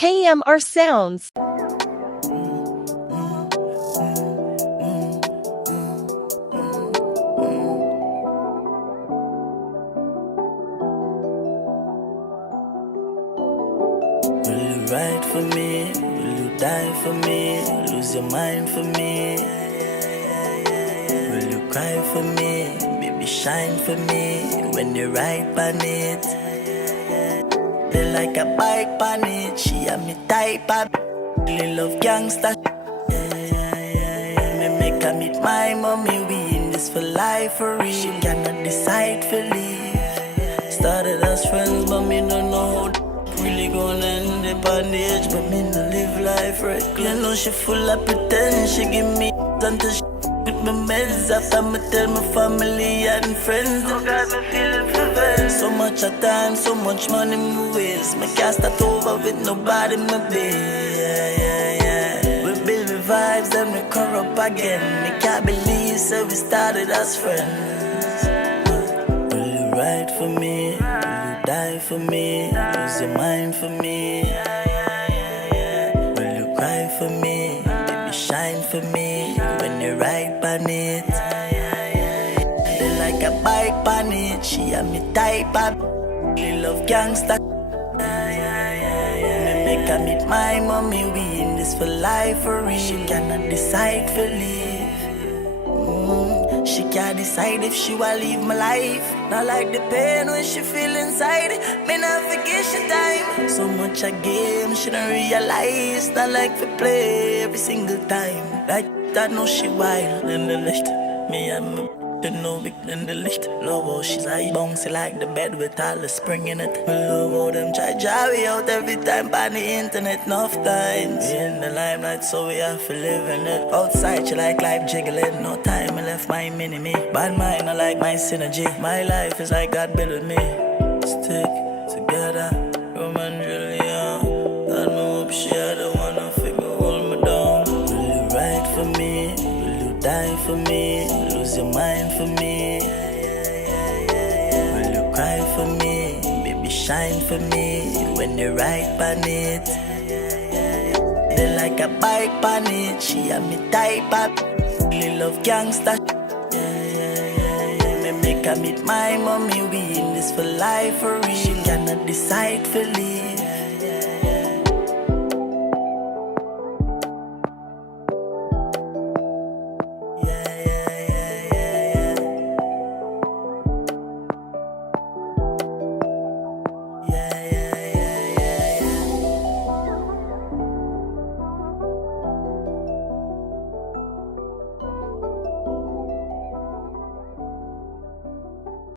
KMRSounds. Will you ride for me? Will you die for me? Lose your mind for me? Will you cry for me? Baby, shine for me when you ride on it. They like a bike on it. She and me type of really love gangsta. Me make her meet my mommy. We in this for life for real. She cannot decide for leave. Started as friends, but me don't know how really gonna end up on the edge, but me no live life reckless. You know she full of pretend. She give me until she with my meds after me tell my family and friends. They got me feeling revenge. So much of time, so much money me waste. Me can't start over with nobody me be. We build the vibes, then we corrupt again. Me can't believe so we started as friends. Will you ride for me? Die for me, lose your mind for me. Will you cry for me? Baby, shine for me when you ride on it. They like a bike on it. She and me type of really love gangsta. Me make her meet my mommy. We in this for life for real. She cannot decide for leave. She can't decide if she will leave my life. Not like the pain when she feel inside. Me not forget she time. So much a game, she don't realize. Not like to play every single time. Like that know she wild in the licht. Me and me you know big in the licht. Love how she's like bouncy like the bed with all the spring in it. Me love how them try me out every time on the internet. Enough times we in the limelight, so we have to live in it. Outside she like life jiggling. No time I left my mini-me. Bad mind I like my synergy. My life is like God built me. Stick together, Roman Julian. God me hope she had the one to figure hold me down. Will you ride for me? Will you die for me? Lose your mind for me? Will you cry for me? Baby, shine for me when you ride on it. They like a bike on it. She and me type of really love gangsta. Me make her meet my mommy. We in this for life for real. She cannot decide for leave.